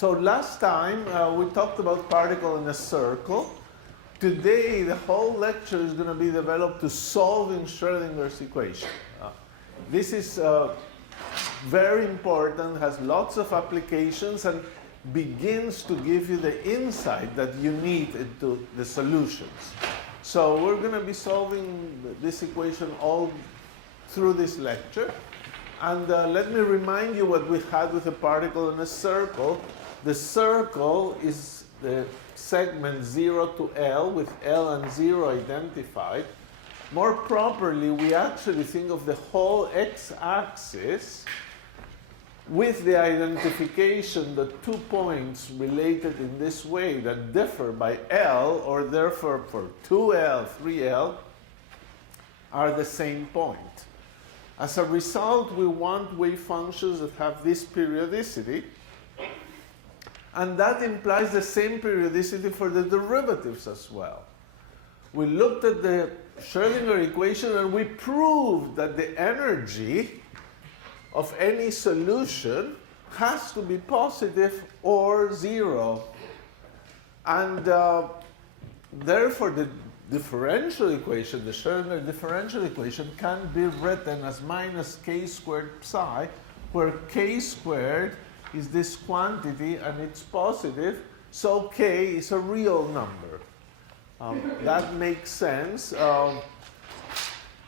So last time we talked about particle in a circle. Today the whole lecture is going to be developed to solving Schrödinger's equation. This is very important, has lots of applications, and begins to give you the insight that you need into the solutions. So we're going to be solving this equation all through this lecture. And let me remind you what we had with a particle in a circle. The circle is the segment 0 to L with L and 0 identified. More properly, we actually think of the whole x-axis with the identification that 2 points related in this way that differ by L, or therefore for 2L, 3L, are the same point. As a result, we want wave functions that have this periodicity, and that implies the same periodicity for the derivatives as well. We looked at the Schrödinger equation and we proved that the energy of any solution has to be positive or zero. And therefore the differential equation, the Schrödinger differential equation, can be written as minus k squared psi, where k squared is this quantity and it's positive, so k is a real number. That makes sense.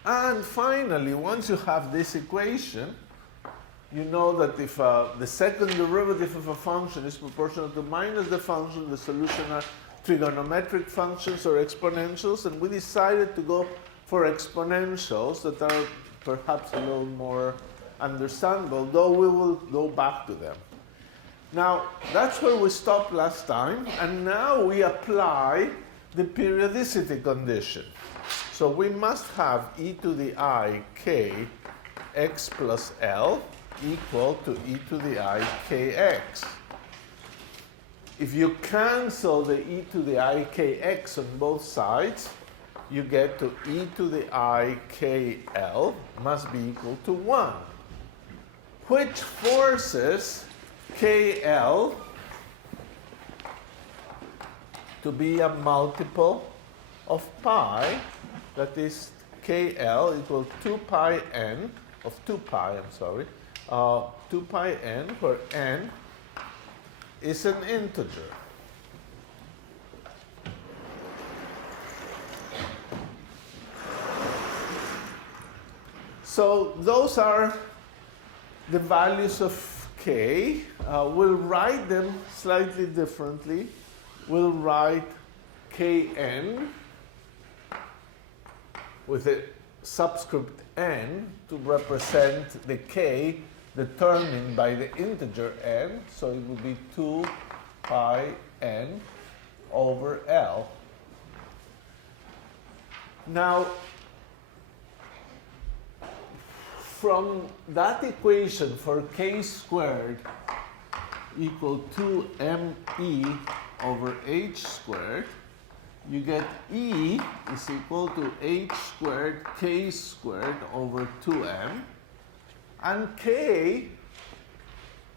And finally, once you have this equation, you know that if the second derivative of a function is proportional to minus the function, the solution are trigonometric functions or exponentials, and we decided to go for exponentials that are perhaps a little more understandable, though we will go back to them. Now, that's where we stopped last time, and now we apply the periodicity condition. So we must have e to the I k x plus L equal to e to the I kx. If you cancel the e to the I kx on both sides, you get to e to the I kl must be equal to 1, which forces kl to be a multiple of pi, that is kl equals 2 pi n, of 2 pi, 2 pi n, where n is an integer. So those are the values of k. We'll write them slightly differently. We'll write kn with a subscript n to represent the k determined by the integer n, so it would be 2 pi n over L. Now, from that equation for k squared equal to me over h squared, you get E is equal to h squared k squared over 2m. And k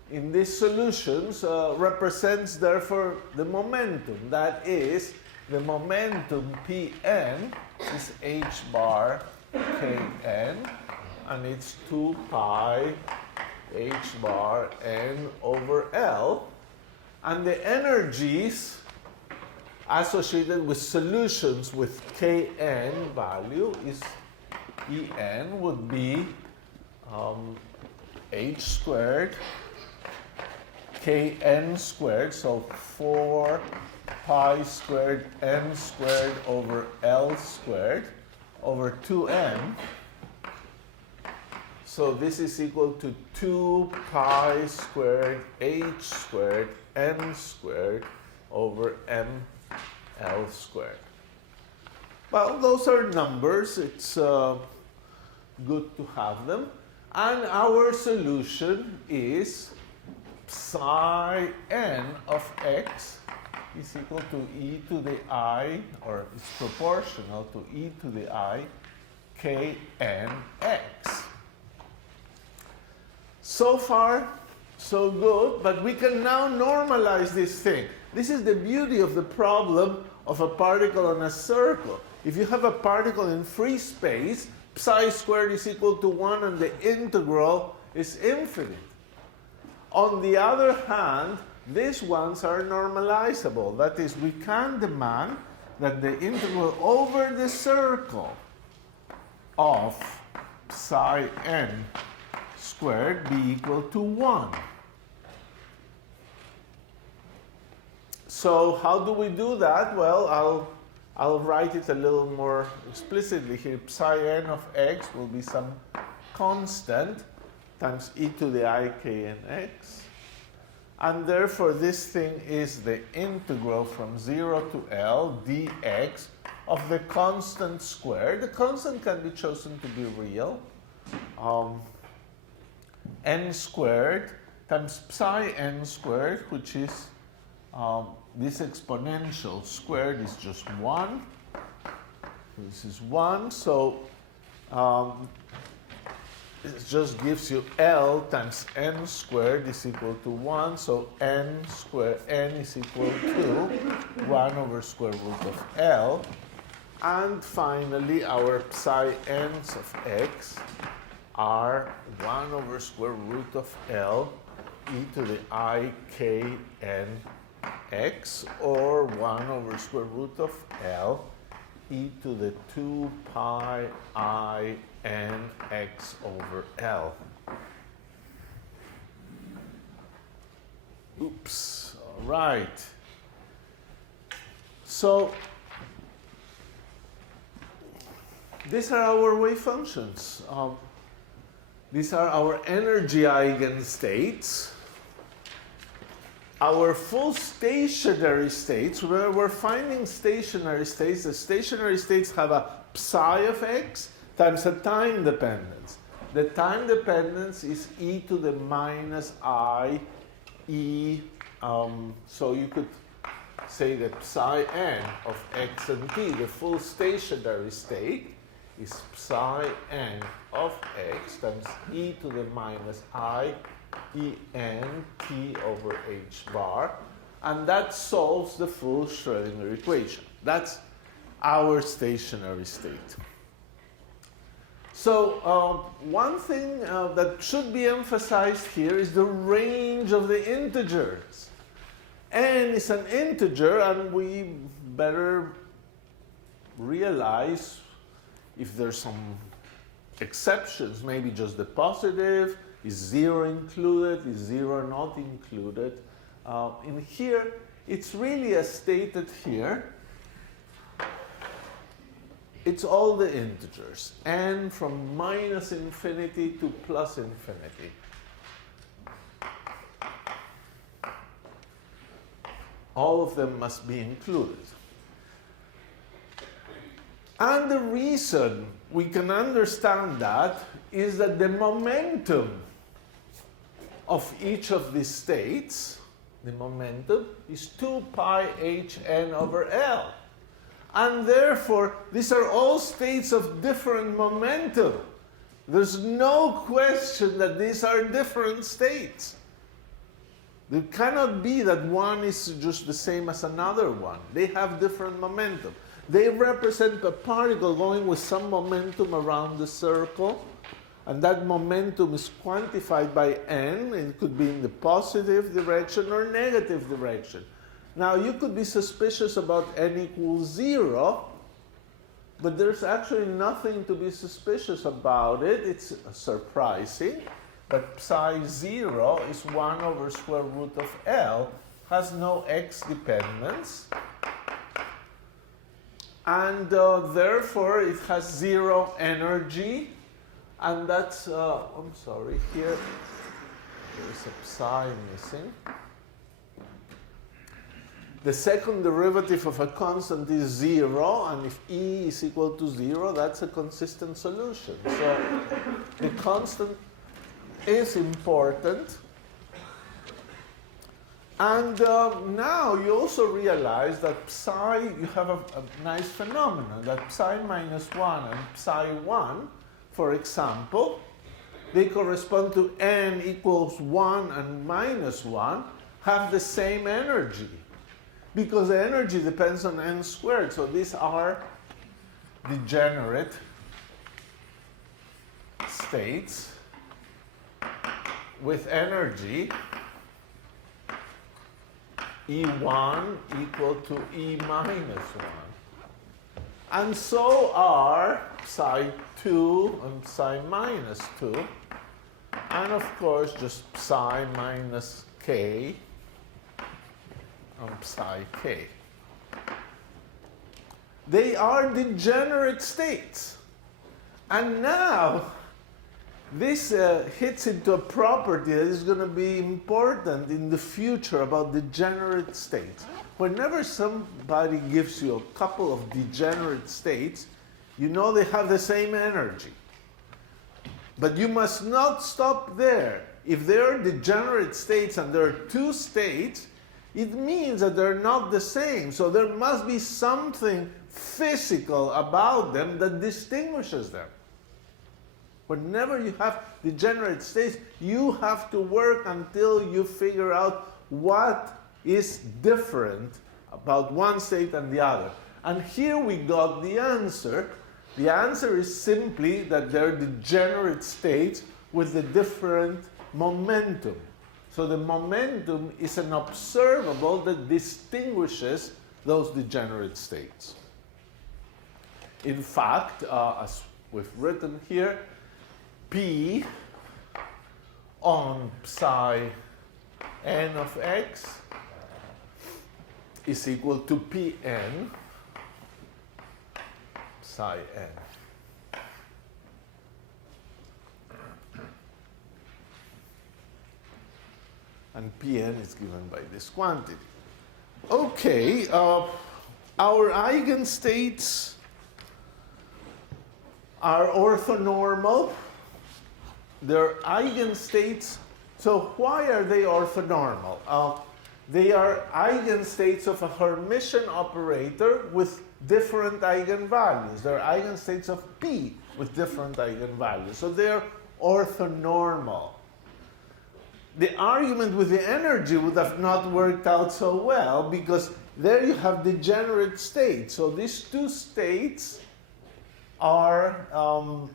in these solutions represents, therefore, the momentum. That is, the momentum Pn is h bar kn, and it's 2 pi h bar n over L. And the energies associated with solutions with kn value is En would be h squared kn squared, so 4 pi squared n squared over L squared over 2m. So this is equal to 2 pi squared h squared n squared over ml squared. Well, those are numbers. It's good to have them. And our solution is psi n of x is equal to e to the I, or is proportional to e to the I k n x. So far, so good, but we can now normalize this thing. This is the beauty of the problem of a particle on a circle. If you have a particle in free space, psi squared is equal to 1 and the integral is infinite. On the other hand, these ones are normalizable. That is, we can demand that the integral over the circle of psi n squared be equal to 1. So how do we do that? Well, I'll write it a little more explicitly here. Psi n of x will be some constant times e to the I k n x. And therefore, this thing is the integral from 0 to L dx of the constant squared. The constant can be chosen to be real. N squared times psi n squared, which is this exponential squared is just 1. This is 1. So it just gives you L times n squared is equal to 1. So n squared, n is equal to 1 over square root of L. And finally, our psi n's of x are 1 over square root of L e to the I k n x, or 1 over square root of L e to the 2 pi I n x over L. Oops, all right. So these are our wave functions. These are our energy eigenstates. Our full stationary states, where we're finding stationary states, the stationary states have a psi of x times a time dependence. The time dependence is e to the minus I e, so you could say that psi n of x and t, the full stationary state, is psi n of x times e to the minus I e n t over h bar, and that solves the full Schrödinger equation. That's our stationary state. So one thing that should be emphasized here is the range of the integers. N is an integer, and we better realize if there's some exceptions, maybe just the positive, is 0 included, is 0 not included. In here, it's really as stated here. It's all the integers, n from minus infinity to plus infinity. All of them must be included. And the reason we can understand that is that the momentum of each of these states, the momentum, is 2 pi h n over L. And therefore, these are all states of different momentum. There's no question that these are different states. There cannot be that one is just the same as another one. They have different momentum. They represent a particle going with some momentum around the circle, and that momentum is quantified by n. It could be in the positive direction or negative direction. Now, you could be suspicious about n equals 0, but there's actually nothing to be suspicious about it. It's surprising, but psi 0 is 1 over square root of L, has no x dependence, and therefore it has 0 energy, and that's, I'm sorry, here there's a psi missing. The second derivative of a constant is 0, and if E is equal to 0, that's a consistent solution. So the constant is important. And now you also realize that psi, you have a nice phenomenon, that psi minus 1 and psi 1, for example, they correspond to n equals 1 and minus 1, have the same energy. Because the energy depends on n squared. So these are degenerate states with energy E1 equal to E minus 1. And so are psi 2 and psi minus 2. And of course, just psi minus k and psi k. They are degenerate states. And now, this hits into a property that is going to be important in the future about degenerate states. Whenever somebody gives you a couple of degenerate states, you know they have the same energy. But you must not stop there. If there are degenerate states and there are two states, it means that they're not the same. So there must be something physical about them that distinguishes them. Whenever you have degenerate states, you have to work until you figure out what is different about one state and the other. And here we got the answer. The answer is simply that they're degenerate states with a different momentum. So the momentum is an observable that distinguishes those degenerate states. In fact, as we've written here, P on psi n of x is equal to Pn psi n. And Pn is given by this quantity. Okay, our eigenstates are orthonormal. They're eigenstates. So why are they orthonormal? They are eigenstates of a Hermitian operator with different eigenvalues. They're eigenstates of P with different eigenvalues. So they're orthonormal. The argument with the energy would have not worked out so well because there you have degenerate states. So these two states are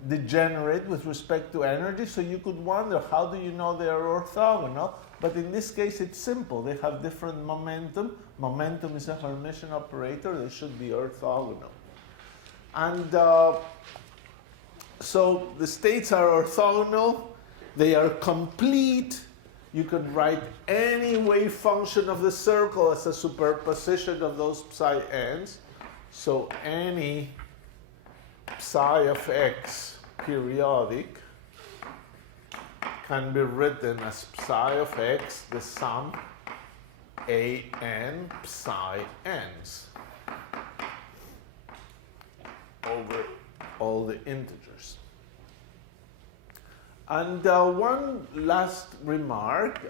degenerate with respect to energy. So you could wonder, how do you know they are orthogonal? But in this case, it's simple. They have different momentum. Momentum is a Hermitian operator. They should be orthogonal. And so the states are orthogonal. They are complete. You could write any wave function of the circle as a superposition of those psi n's. So any psi of x periodic can be written as psi of x, the sum a n psi n's over all the integers. And one last remark.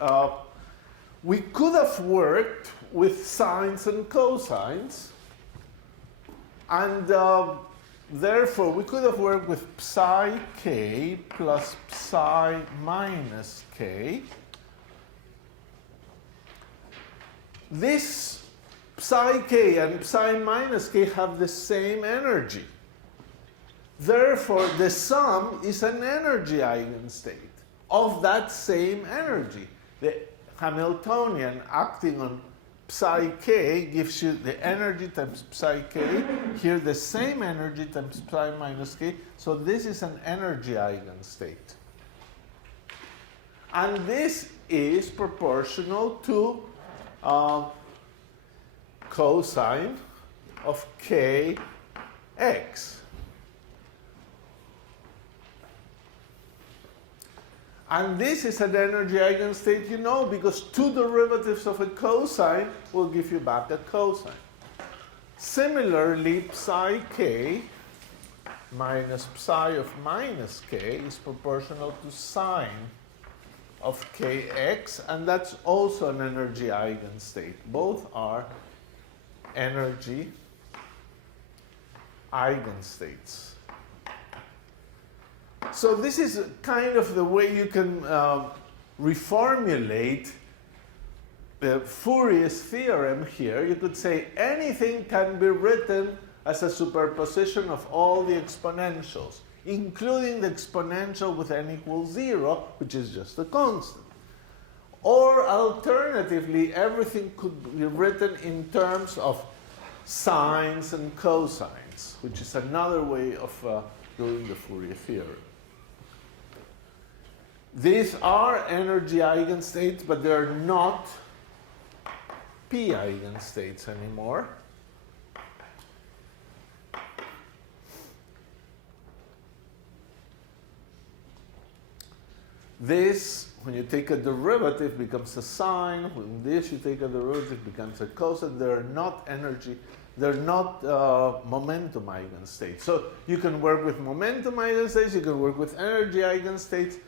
We could have worked with sines and cosines. And therefore, we could have worked with psi k plus psi minus k. This psi k and psi minus k have the same energy. Therefore, the sum is an energy eigenstate of that same energy. The Hamiltonian acting on psi k gives you the energy times psi k. Here, the same energy times psi minus k. So this is an energy eigenstate. And this is proportional to cosine of kx. And this is an energy eigenstate, you know, because two derivatives of a cosine will give you back a cosine. Similarly, psi k minus psi of minus k is proportional to sine of kx, and that's also an energy eigenstate. Both are energy eigenstates. So this is kind of the way you can reformulate the Fourier's theorem here. You could say anything can be written as a superposition of all the exponentials, including the exponential with n equals 0, which is just a constant. Or alternatively, everything could be written in terms of sines and cosines, which is another way of doing the Fourier theorem. These are energy eigenstates, but they're not p eigenstates anymore. This, when you take a derivative, becomes a sine. When this, you take a derivative, becomes a cosine. They're not energy. They're not momentum eigenstates. So you can work with momentum eigenstates. You can work with energy eigenstates.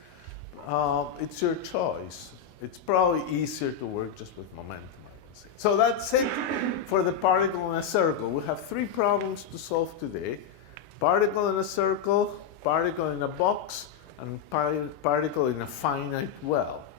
It's your choice. It's probably easier to work just with momentum eigenstates. So that's it for the particle in a circle. We have 3 problems to solve today. Particle in a circle, particle in a box, and particle in a finite well.